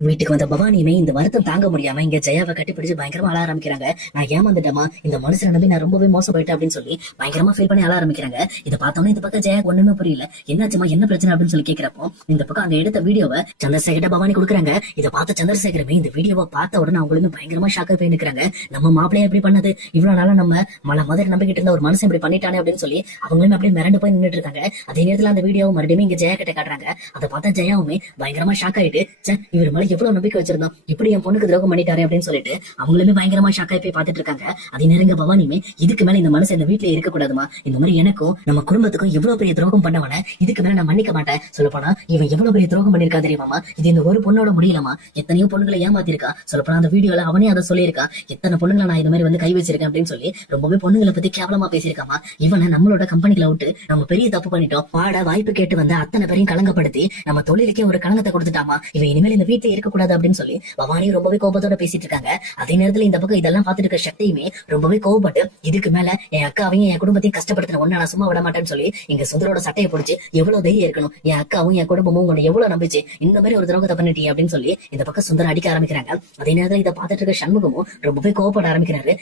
வீட்டுக்கு வந்த பவானியுமே இந்த வருத்தம் தாங்க முடியாம இங்க ஜெயாவை கட்டிப்பிடிச்சு பயங்கரமா அழ ஆரம்பிக்கிறாங்க. நான் ஏமாந்துட்டேமா, இந்த மனுஷனை நம்பி நான் ரொம்பவே மோசம் போயிட்டேன் அப்படின்னு சொல்லி பயங்கரமா ஃபீல் பண்ணி அழ ஆரம்பிக்கிறாங்க. இதை பார்த்தோன்னே இந்த பக்கம் ஜெயாக்கு ஒண்ணுமே புரியல. என்னாச்சுமா, என்ன பிரச்சனை அப்படின்னு சொல்லி கேட்கிறப்போ இந்த பக்கம் அந்த எடுத்த வீடியோவை சந்திரசேகர பவானி கொடுக்குறாங்க. இதை பார்த்த சந்திரசேகரமே இந்த வீடியோவை பார்த்த உடனே அவங்களுமே பயங்கரமா ஷாக்கா போய் நிக்கிறாங்க. நம்ம மாப்பிள்ளைய எப்படி பண்ணது, இவ்வளவு நாளா நம்ம மலை மாதிரி நம்பிக்கிட்டு இருந்த ஒரு மனுஷன் இப்படி பண்ணிட்டானே அப்படின்னு சொல்லி அவங்களுமே அப்படியே மிரண்டு போய் நின்றுட்டு இருக்காங்க. அதே நேரத்துல அந்த வீடியோவை மறுபடியும் இங்க ஜெயா கிட்ட காட்டுறாங்க. அதை பார்த்தா ஜெயாவுமே பயங்கரமா ஷாக் ஆயிட்டு, இவர் மேல எவ்வளவு நம்பிக்கை வச்சிருந்தோம், இப்படி என் பொண்ணுக்கு துரோகம் பண்ணிட்டாரு அப்படின்னு சொல்லிட்டு அவங்களுமே பயங்கரமா ஷாக் ஆகி போய் பார்த்துட்டு இருக்காங்க. அதே நேரங்க பவானியுமே இதுக்கு மேல இந்த மனசு இந்த வீட்டுல இருக்க கூடாதுமா, இந்த மாதிரி எனக்கும் நம்ம குடும்பத்துக்கும் எவ்வளவு பெரிய துரோகம் பண்ணவன இதுக்கு மேல நான் மன்னிக்க மாட்டேன். சொல்லப்போனா இவன் எவ்வளவு பெரிய துரோகம் பண்ணிருக்கா தெரியுமாமா, இது இந்த ஒரு பொண்ணோட முடியலமா, எத்தனையோ பொண்ணுகளை ஏமாத்திருக்கா. சொல்லப்போனா அந்த வீடியோல அவனே அதை சொல்லியிருக்கா, எத்தனை பொண்ணுங்களை நான் இந்த மாதிரி வந்து கை வச்சிருக்கேன் அப்படின்னு சொல்லி ரொம்பவே பொண்ணுங்களை பத்தி கேவலமா பேசியிருக்காமா. இவனை நம்மளோட கம்பெனில விட்டு நம்ம பெரிய தப்பு பண்ணிட்டோம், பாட வாய்ப்பு கேட்டு வந்து அத்தனை பேரையும் கலங்கப்படுத்தி நம்ம தொழிலுக்கே ஒரு களங்கத்தை கொடுத்துட்டாமா, இவன் இனிமேல் இந்த வீட்டுல இருக்கக்கூடாது அப்படின்னு சொல்லி பவானி ரொம்பவே கோபத்தோட பேசிட்டு இருக்காங்க. அதே நேரத்துல இந்த பக்கம் இதெல்லாம் பாத்துட்டு இருக்க சக்தியுமே ரொம்பவே கோபப்பட்டு, இதுக்கு மேல என் அக்காவையும் என் குடும்பத்தையும் கஷ்டப்படுத்தின ஒண்ணு நான் சும்மா விட மாட்டேன்னு சொல்லி இங்க சுந்தரோட சட்டையை பிடிச்சி, எவ்வளவு தைரியம் இருக்கணும், என் அக்காவும் என் குடும்பமும் உங்களை எவ்வளவு நம்பிச்சு இந்த மாதிரி ஒரு துரோகத்தை பண்ணிட்டீங்க அப்படின்னு சொல்லி இந்த பக்கம் சுந்தரம் அடிக்க ஆரம்பிக்கிறாங்க. அதே நேரத்துல இதை பார்த்துட்டு இருக்க சண்முகமும் ரொம்பவே கோபப்பட ஆரம்பிக்கிறாரு.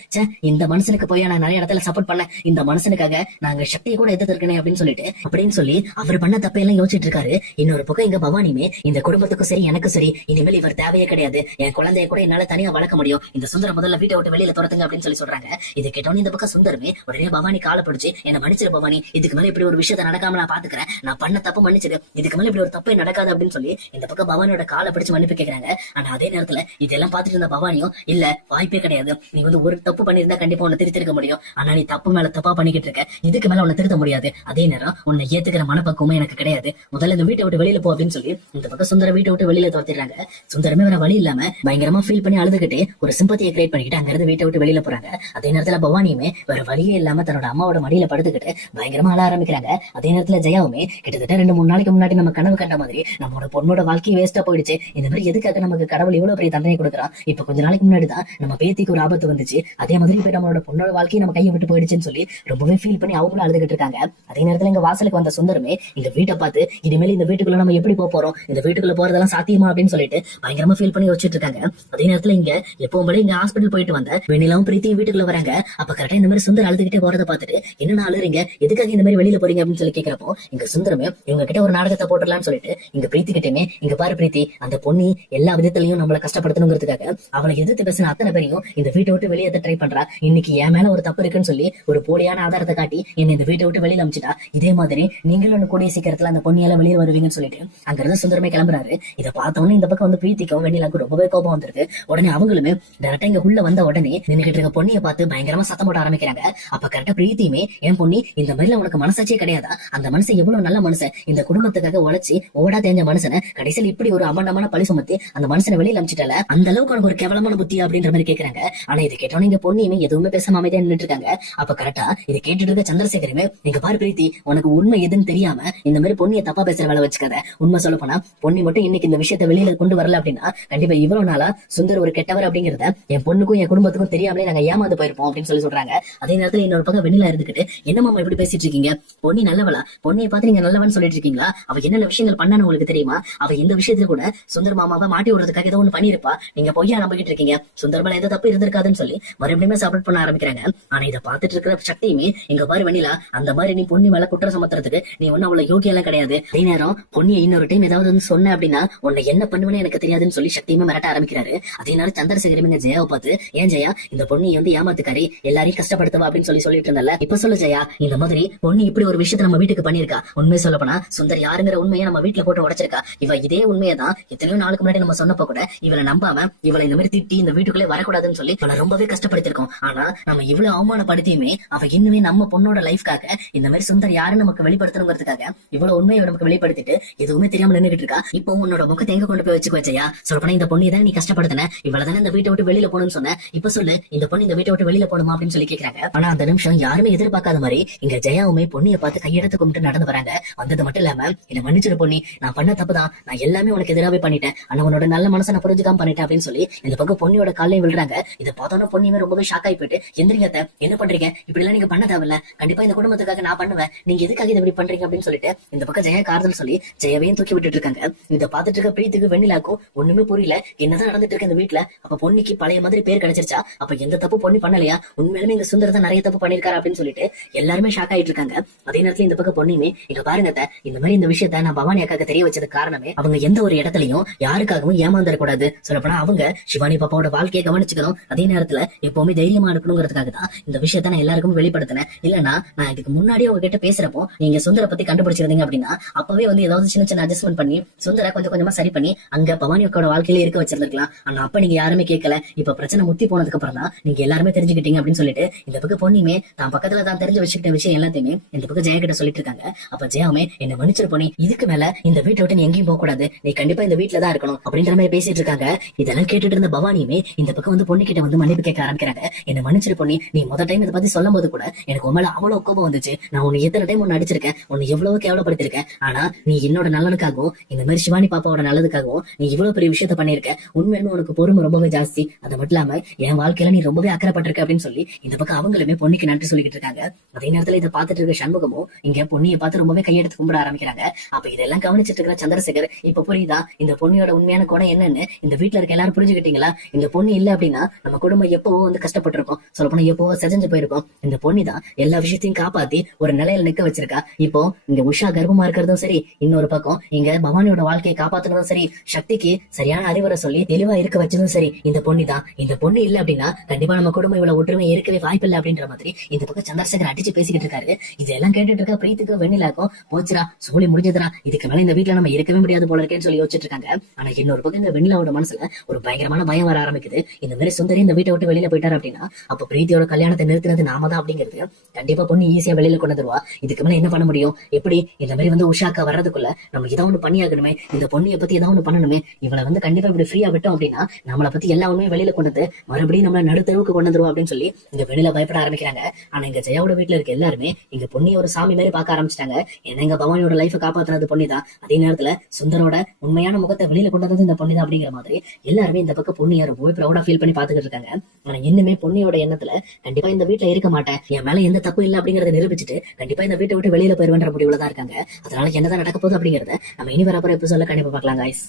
இந்த மனுஷனுக்கு போய் நான் நிறைய இடத்துல சப்போர்ட் பண்ணேன், இந்த மனுஷனுக்காக நாங்க சக்தியை கூட எதிர்த்து இருக்கேன் அப்படின்னு சொல்லி அவர் பண்ண தப்பையெல்லாம் யோசிச்சுட்டு இருக்காரு. இன்னொரு பக்கம் இங்க பவானியுமே இந்த குடும்பத்துக்கும் சரி எனக்கும் சரி இனிமேல் இவர் தேவையே கிடையாது, என் குழந்தைய கூட என்னால தனியா வளர்க்க முடியும், இந்த சுந்தரம் முதல்ல வீட்டை விட்டு வெளியில துரத்துங்க அப்படின்னு சொல்லி சொல்றாங்க. இதை கேட்டோன்னு இந்த பக்கம் சுந்தரமே உடனே பவானி காலை பிடிச்சு, என்ன மன்னிச்சிரு பவானி, இதுக்கு மேல இப்படி ஒரு விஷயத்த நடக்காம நான் பாத்துக்கிறேன், நான் பண்ண தப்பு மன்னிச்சிடு, இதுக்கு மேல இப்படி ஒரு தப்பே நடக்காது அப்படின்னு சொல்லி இந்த பக்கம் பவானியோட காலை பிடிச்சு மன்னிப்பு கேட்கறாங்க. ஆனா அதே நேரத்துல இதெல்லாம் பாத்துட்டு இருந்த பவானியும், இல்ல வாய்ப்பே கிடையாது, நீ வந்து ஒரு தப்பு பண்ணிருந்தா கண்டிப்பா உன்னை திருத்திருக்க முடியும், ஆனா நீ தப்பு மேல தப்பா பண்ணிக்கிட்டு இருக்க, இதுக்கு மேல உன்னை திருத்த முடியாது, அதே நேரம் உன்னை ஏத்துக்கிற மனப்பக்குவமே எனக்கு கிடையாது, முதல்ல இந்த வீட்டை விட்டு வெளியில போ அப்படின்னு சொல்லி இந்த பக்கம் சுந்தர வீட்டை விட்டு வெளியில துரத்திடுறாங்க. சுந்தரமே வேற வழி இல்லாம பயங்கரமா ஃபீல் பண்ணி அழுதுகிட்டே ஒரு சிம்பத்தியை கிரியேட் பண்ணிக்கிட்டு அங்க இருந்து வீட்டை விட்டு வெளியில போறாங்க. அதே நேரத்துல பவானியுமே வேற வழியே இல்லாம தன்னோட அம்மாவோட மடியில படுத்துக்கிட்டு பயங்கரமா அழ ஆரம்பிக்கிறாங்க. அதே நேரத்துல ஜெயாவுமே கிட்டத்தட்ட 2-3 நாளைக்கு முன்னாடி நம்ம கனவு கண்ட மாதிரி நம்மளோட பொண்ணோட வாழ்க்கை வேஸ்டா போயிடுச்சு, இந்த மாதிரி எதுக்காக நமக்கு கடவுள் இவ்வளவு பெரிய தண்டனை கொடுக்குறான், இப்ப கொஞ்ச நாளைக்கு முன்னாடிதான் நம்ம பேத்திக்கு ஒரு ஆபத்து வந்துச்சு, அதே மாதிரி இப்ப நம்மளோட பொண்ணோட வாழ்க்கையை நம்ம கையை விட்டு போயிடுச்சுன்னு சொல்லி ரொம்பவே ஃபீல் பண்ணி அவங்களும் அழுதுகிட்டு இருக்காங்க. அதே நேரத்துல எங்க வாசலுக்கு வந்த சுந்தரமே இந்த வீட்டை பார்த்து, இனிமேல் இந்த வீட்டுக்குள்ள நம்ம எப்படி போறோம், இந்த வீட்டுக்குள்ள போறதெல்லாம் சாத்தியமா அப்படின்னு சொல்லிட்டு பயங்கரமா ஃபீல் பண்ணி வச்சிட்டு இருக்காங்க. அதே நேரத்துல இங்க எப்பவும் போல இங்க ஹாஸ்பிட்டல் போயிட்டு வந்த வெண்ணிலாவும் பிரீத்தியும் வீட்டுக்குள்ள வராங்க. அப்ப கரெக்டா இந்த மாதிரி சுந்தர் அழுதுகிட்டே போறதை பார்த்துட்டு, என்ன அழுறீங்க, எதுக்காக இந்த மாதிரி வெளியில போறீங்க அப்படின்னு சொல்லி கேட்கிறப்போ இங்க சுந்தரமே இவங்க கிட்ட ஒரு நாடகத்தை போட்டுடலாம்னு சொல்லிட்டு இங்க பிரீத்தி கிட்டமே, இங்க பாரு பிரீத்தி, அந்த பொண்ணி எல்லா விதத்திலையும் நம்மளை கஷ்டப்படுத்தணுங்கிறதுக்காக அவளை எதிர்த்து பேசின அத்தனை பேரையும் இந்த வீட்டை விட்டு வெளியேற்ற ட்ரை பண்றா, இன்னைக்கு என் மேல ஒரு தப்பு இருக்குன்னு சொல்லி ஒரு போலியான ஆதாரத்தை காட்டி என்ன இந்த வீட்டை விட்டு வெளியில அமிச்சிட்டா, இதே மாதிரி நீங்களும் கூடிய சீக்கிரத்துல அந்த பொண்ணியால வெளியே வருவீங்கன்னு சொல்லிட்டு அங்க இருந்து சுந்தரமே கிளம்புறாரு. இதை பார்த்தோன்னே இந்த பக்கம் வந்து பிரீத்திக்கும் வெண்ணிலாவுக்கு ரொம்பவே கோபம் வந்திருக்கு. உடனே அவங்களுமே டேரக்டா இங்க உள்ள வந்த உடனே நின்னுகிட்டு இருக்க பொண்ணியை பார்த்து பயங்கரமா சத்தம் போட ஆரம்பிக்கிறாங்க. அப்ப கரெக்டா பிரீத்தியுமே, என் பொண்ணி இந்த மாதிரி உனக்கு மனசாட்சியே கிடையாதா, அந்த மனுஷன் எவ்வளவு நல்ல மனுஷன், இந்த குடும்பத்துக்காக உழைச்சி ஓடா தெரிஞ்ச மனுஷனை கடைசியில் இப்படி ஒரு அமண்டமான பழி சுமத்தி அந்த மனுஷனை வெளியில அமிச்சிட்டால, அந்த அளவுக்கு உனக்கு ஒரு கேவலமான புத்தி அப்படின்ற மாதிரி கேட்கறாங்க. ஆனா இது கேட்டோன்னு இங்க பொண்ணியுமே எதுவுமே பேசாம அமைதியா நின்னுட்டு இருக்காங்க. அப்ப கரெக்டா இது கேட்டுட்டு இருக்க சந்திரசேகரமே, நீங்க பாரு பிரீத்தி, உனக்கு உண்மை எதுன்னு தெரியாம இந்த மாதிரி பொண்ணியை தப்பா பேசுற வேலை வச்சுக்காத, உண்மை சொல்ல போனா பொண்ணி மட்டும் இன்னைக்கு இந்த விஷயத்த வெளியில கொண்டு வரல அப்படின்னா கண்டிப்பா இவ்வளவு நாளா சுந்தர் ஒரு கெட்டவர் அப்படிங்கறத என் பொண்ணுக்கும் என் குடும்பத்துக்கும் தெரியாமலே நாங்க ஏமாந்து போயிருப்போம் அப்படின்னு சொல்லி சொல்றாங்க. அதே நேரத்துல இன்னொரு பக்கம் வெண்ணிலா இருந்துகிட்டு, என்ன மாமா இப்படி பேசிட்டு இருக்கீங்க, பொண்ணி நல்லவளா, பொண்ணியை பார்த்து நீங்க நல்லவன்னு சொல்லிட்டு இருக்கீங்களா, அவ என்னென்ன விஷயங்கள் பண்ணான்னு உங்களுக்கு தெரியுமா, அவ இந்த விஷயத்துல கூட சுந்தர் மாமாவை மாட்டி விடுறதுக்காக ஏதோ ஒண்ணு பண்ணிருப்பா, நீங்க பொய்யா நம்பிக்கிட்டு இருக்கீங்க, சுந்தர் மேல எந்த தப்பு இருந்திருக்காதுன்னு சொல்லி மறுபடியுமே சப்போர்ட் பண்ண ஆரம்பிக்கிறாங்க. ஆனா இதை பார்த்துட்டு இருக்கிற சக்தியுமே, இங்க பாரு வெண்ணிலா, அந்த மாதிரி நீ பொண்ணி மேல குற்றம் சமத்துறதுக்கு நீ ஒன்னும் அவ்வளவு யோகியெல்லாம் கிடையாது, அதே நேரம் பொண்ணியை இன்னொரு டைம் ஏதாவது வந்து சொன்ன அப்படின்னா உன்னை என்ன பண்ணுவேன்னு எனக்கு தெரியாதுன்னு சொல்லி சக்தியுமே மிரட்ட ஆரம்பிக்கிறாரு. அதே நேரம் சந்திரசேகரமே ஜெயாவை பார்த்து, ஏன் ஜெயா இந்த பொண்ணி வந்து ஏமாத்துக்காரி, எல்லாரையும் கஷ்டப்படுத்துவா அப்படின்னு சொல்லி சொல்லிட்டு இருந்தால, இப்ப சொல்லு ஜெயா, இந்த மாதிரி பொண்ணு இப்படி ஒரு விஷயத்த நம்ம வீட்டுக்கு பண்ணிருக்கா, உண்மையை சொல்ல போனா சுந்தர் யாருங்கிற உண்மையை நம்ம வீட்டுல போட்டு உடைச்சிருக்கா, இவ இதே உண்மையதான் எத்தனையோ நாளுக்கு முன்னாடி நம்ம சொன்னப்ப கூட இவளை நம்பாம இவளை இந்த மாதிரி திட்டி இந்த வீட்டுக்குள்ளே வரக்கூடாதுன்னு சொல்லி இவளை ரொம்பவே கஷ்டப்படுத்திருக்கோம். ஆனா நம்ம இவ்வளவு அவமானப்படுத்தியுமே அவ இன்னுமே நம்ம பொண்ணோட லைஃப்காக இந்த மாதிரி சுந்தர் யாருன்னு நமக்கு வெளிப்படுத்தணுங்கிறதுக்காக இவ்வளவு உண்மையை நமக்கு வெளிப்படுத்திட்டு எதுவுமே தெரியாம நின்னுகிட்டு இருக்கா. இப்போ உன்னோட முகத்தை எங்க கொண்டு போய் வச்சுக்க வச்சையா, சொல்லப்போனா இந்த பொண்ணு தான் நீ கஷ்டப்படுத்தின, இவ்வளவுதானே இந்த வீட்டை விட்டு வெளியில போகணும்னு சொன்ன, இப்ப சொல்லு இந்த பொண்ணு இந்த வீட்டை விட்டு வெளியில போகணுமா அப்படின்னு சொல்லி கேட்கறாங்க. ஆனா அந்த நிமிஷம் யாருமே எதிர்பார்க்காத மாதிரி இங்க ஜெயாவுமே பொண்ணியை பார்த்து கையெடுத்து கும்பிட்டு நடந்து வராங்க. வந்தது மட்டும் இல்லாம, என்ன மன்னிச்சிரு பொண்ணி, நான் பண்ண தப்புதான், நான் எல்லாமே உனக்கு எதிராவே பண்ணிட்டேன், ஆனா உன்னோட நல்ல மனசை நான் புரிஞ்சுக்காம பண்ணிட்டேன் அப்படின்னு சொல்லி இந்த பக்கம் பொண்ணியோட காலையும் விழுறாங்க. இதை பார்த்தோன்னா பொண்ணியுமே ரொம்பவே ஷாக் ஆகி போயிட்டு, எந்திரிங்க என்ன பண்றீங்க, இப்படி எல்லாம் நீங்க பண்ண தேவையில்ல, கண்டிப்பா இந்த குடும்பத்துக்காக நான் பண்ணுவேன், நீங்க எதுக்காக இதை இப்படி பண்றீங்க அப்படின்னு சொல்லிட்டு இந்த பக்கம் ஜெயா கார்தல் சொல்லி ஜெயாவையும் தூக்கி விட்டுட்டு இருக்காங்க. இதை பார்த்துட்டு இருக்க பிரீத்துக்கு வெண்ணிலாக்கும் எல்லாருக்கும் ஒண்ணுமே புரியல, என்னதான் நடந்துட்டு இருக்கு இந்த வீட்டுல. அப்ப பொன்னிக்கு பழைய மாதிரி பேர் கிடைச்சிருச்சா? அப்ப எந்த தப்பு பொண்ணு பண்ணலையா? உண்மையிலுமே இங்க சுந்தர் தான் நிறைய தப்பு பண்ணிருக்காரு அப்படின்னு சொல்லிட்டு எல்லாருமே ஷாக் ஆயிட்டு இருக்காங்க. அதே நேரத்துல இந்த பக்கம் பொண்ணுமே, இங்க பாருங்க அத்தை, இந்த மாதிரி இந்த விஷயத்த நான் பவானி அக்காக்கு தெரிய வச்சது காரணமே அவங்க எந்த ஒரு இடத்துலயும் யாருக்காகவும் ஏமாந்துடக்கூடாது. சொல்லப்போனா அவங்க சிவானி பாப்பாவோட வாழ்க்கையை கவனிச்சுக்கணும், அதே நேரத்துல எப்பவுமே தைரியமா இருக்கணுங்கிறதுக்காக தான் இந்த விஷயத்த நான் எல்லாருக்கும் வெளிப்படுத்தினேன். இல்லன்னா நான் இதுக்கு முன்னாடி உங்ககிட்ட பேசுறப்போ நீங்க சுந்தர பத்தி கண்டுபிடிச்சிருந்தீங்க அப்படின்னா அப்பவே வந்து ஏதாவது சின்ன சின்ன அட்ஜஸ்ட்மெண்ட் பண்ணி சுந்தர கொஞ்சம் கொஞ்சமா சரி பண்ணி அங்க பவானி அக்காவோட வாழ்க்கையில இருக்க வச்சிருந்திருக்கலாம். ஆனா அப்ப நீங்க யாருமே கேட்கல. இப்ப பிரச்சனை முத்தி போனதுக்கு அப்புறம் தான் நீங்க எல்லாருமே தெரிஞ்சுக்கிட்டீங்க அப்படின்னு சொல்லிட்டு இந்த பக்கம் பொண்ணுமே தான் பக்கத்துல தான் தெரிஞ்சு வச்சுக்கிட்ட விஷயம் எல்லாத்தையுமே இந்த பக்கம் ஜெயா கிட்ட சொல்லிட்டு இருக்காங்க. அப்ப ஜெயாமே, என்ன மன்னிச்சிரு பொண்ணி, இதுக்கு மேல இந்த வீட்டை விட்டு நீ எங்கேயும் போக கூடாது, நீ கண்டிப்பா இந்த வீட்டுல தான் இருக்கணும் அப்படின்ற மாதிரி பேசிட்டு இருக்காங்க. இதெல்லாம் கேட்டுட்டு இருந்த பவானியுமே இந்த பக்கம் வந்து பொண்ணு கிட்ட வந்து மன்னிப்பு கேட்க ஆரம்பிக்கிறாங்க. என்ன மன்னிச்சிரு பொண்ணி, நீ முதல் டைம் இதை பத்தி சொல்லும் போது கூட எனக்கு உன் மேல அவ்வளவு கோபம் வந்துச்சு. நான் உன்னை எத்தனை டைம் ஒன்னு அடிச்சிருக்கேன், உன்னை எவ்வளவு கேவலப்படுத்திருக்கேன். ஆனா நீ என்னோட நலனுக்காகவும் இந்த மாதிரி சிவானி பாப்பாவோட நல்லதுக்காகவும் நீ இவ்வளவு பெரிய விஷயத்த பண்ணிருக்க. உண்மையுமே உனக்கு பொறுமை ரொம்பவே ஜாஸ்தி. அது மட்டும் இல்லாம என் வாழ்க்கையில நீ ரொம்பவே அக்கறைப்பட்டிருக்க அப்படின்னு சொல்லி இந்த பக்கம் அவங்களுமே பொண்ணுக்கு நன்றி சொல்லிக்கிட்டு இருக்காங்க. அதே நேரத்துல இதை பார்த்துட்டு இருக்க சண்முகமும் இங்க பொண்ணியை பார்த்து ரொம்பவே கையெடுத்து கும்பிட ஆரம்பிக்கிறாங்க. அப்ப இதெல்லாம் கவனிச்சிட்டு இருக்கிற சந்திரசேகர், இப்ப புரியுதா இந்த பொண்ணியோட உண்மையான குணம் என்னன்னு? இந்த வீட்டுல இருக்க எல்லாரும் புரிஞ்சுக்கிட்டீங்களா? இந்த பொண்ணு இல்ல அப்படின்னா நம்ம குடும்பம் எப்பவோ வந்து கஷ்டப்பட்டிருக்கோம், சொல்ல போனா எப்பவோ செஞ்சு போயிருக்கோம். இந்த பொண்ணு தான் எல்லா விஷயத்தையும் காப்பாத்தி ஒரு நிலையில நிக்க வச்சிருக்கா. இப்போ இங்க உஷா கர்ப்பமா இருக்கிறதும் சரி, இன்னொரு பக்கம் இங்க பவானியோட வாழ்க்கையை காப்பாத்துனதும் சரி, சக்திக்கு சரியான அறிவுரை சொல்லி தெளிவா இருக்க வச்சதும் சரி, இந்த பொண்ணு தான். இந்த பொண்ணு இல்ல அப்படின்னா கண்டிப்பா நம்ம குடும்பம் இவ்வளவு ஒற்றுமை இருக்கவே வாய்ப்பு இல்லை அப்படின்ற மாதிரி இந்த பக்கம் சந்திரசேகர் அடிச்சு பேசிக்கிட்டு இருக்காரு. இதெல்லாம் கேட்டுட்டு இருக்க பிரீத்துக்கு வெண்ணிலாக்கும், போச்சுரா சோழி முடிஞ்சதுரா, இதுக்கு மேல இந்த வீட்டுல நம்ம இருக்கவே முடியாது போல இருக்கேன்னு சொல்லி யோசிச்சுட்டு இருக்காங்க. ஆனா இன்னொரு பக்கம் இந்த வெண்ணிலாவோட மனசுல ஒரு பயங்கரமான பயம் வர ஆரம்பிக்குது. இந்த மாதிரி சுந்தரி இந்த வீட்டை விட்டு வெளியில போயிட்டாரு அப்படின்னா அப்ப பிரீத்தியோட கல்யாணத்தை நிறுத்தினது நாம தான் அப்படிங்கிறது கண்டிப்பா பொண்ணு ஈஸியா வெளியில கொண்டு வருவா. இதுக்கு மேல என்ன பண்ண முடியும்? எப்படி இந்த மாதிரி வந்து உஷாக்கா வர்றதுக்குள்ள நம்ம ஏதாவது ஒண்ணு பண்ணியாகணுமே, இந்த பொண்ணியை பத்தி ஏதாவது ஒண்ணு பண்ணணுமே. இவளை வந்து கண்டிப்பா இப்படி ஃப்ரீயா விட்டோம் அப்படின்னா நம்மளை பத்தி எல்லா உண்மையும் வெளியில கொண்டு வந்து மறுபடியும் நம்மள நடுத்தருவுக்கு கொண்டு வந்துருவோம் அப்படின்னு சொல்லி இந்த வெளியில பயப்பட ஆரம்பிக்கிறாங்க. ஆனா இங்க ஜெயாவோட வீட்டுல இருக்க எல்லாருமே இங்க பொண்ணியை ஒரு சாமி மாதிரி பார்க்க ஆரம்பிச்சிட்டாங்க. ஏன்னா இங்க பவானியோட லைஃப காப்பாத்துனது பொண்ணிதான், அதே நேரத்துல சுந்தரோட உண்மையான முகத்தை வெளியில கொண்டு வந்தது இந்த பொண்ணிதான் அப்படிங்கிற மாதிரி எல்லாருமே இந்த பக்கம் பொண்ணியா ரொம்பவே ப்ரௌடா ஃபீல் பண்ணி பாத்துக்கிட்டு இருக்காங்க. ஆனா இன்னுமே பொண்ணியோட எண்ணத்துல கண்டிப்பா இந்த வீட்டுல இருக்க மாட்டேன், என் மேல எந்த தப்பு இல்லை அப்படிங்கறத நிரூபிச்சுட்டு கண்டிப்பா இந்த வீட்டை விட்டு வெளியில போயிருவேன்ற முடிவுல தான் இருக்காங்க. அதனால என்னதான் நடக்க போகுது அப்படிங்கறத நம்ம இனி வரப்போற எபிசோட்ல கண்டிப்பா பார்க்கலாம் guys.